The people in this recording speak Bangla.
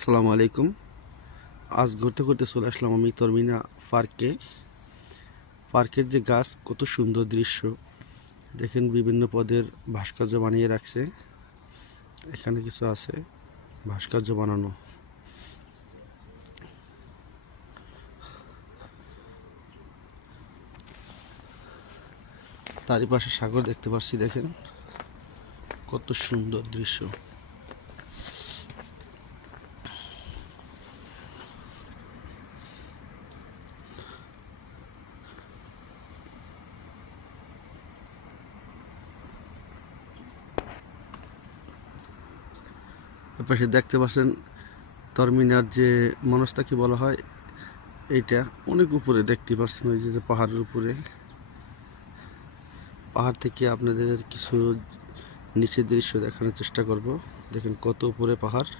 আসসালামু আলাইকুম। আজ ঘুরতে ঘুরতে চলে আসলাম আমি তরমিনা পার্কে। পার্কের যে গাছ, কত সুন্দর দৃশ্য দেখেন। বিভিন্ন পদের ভাস্কর্য বানিয়ে রাখছে। এখানে কিছু আছে ভাস্কর্য বানানো। তারই পাশে সাগর দেখতে পাচ্ছি, দেখেন কত সুন্দর দৃশ্য। এপাশে দেখতে পাচ্ছেন তরমিনার যে মনস্তা কি বলা হয়, এইটা অনেক উপরে দেখতে পাচ্ছেন। ওই যে পাহাড়ের উপরে, পাহাড় থেকে আপনাদের কিছু নিচের দৃশ্য দেখানোর চেষ্টা করব। দেখেন কত উপরে পাহাড়।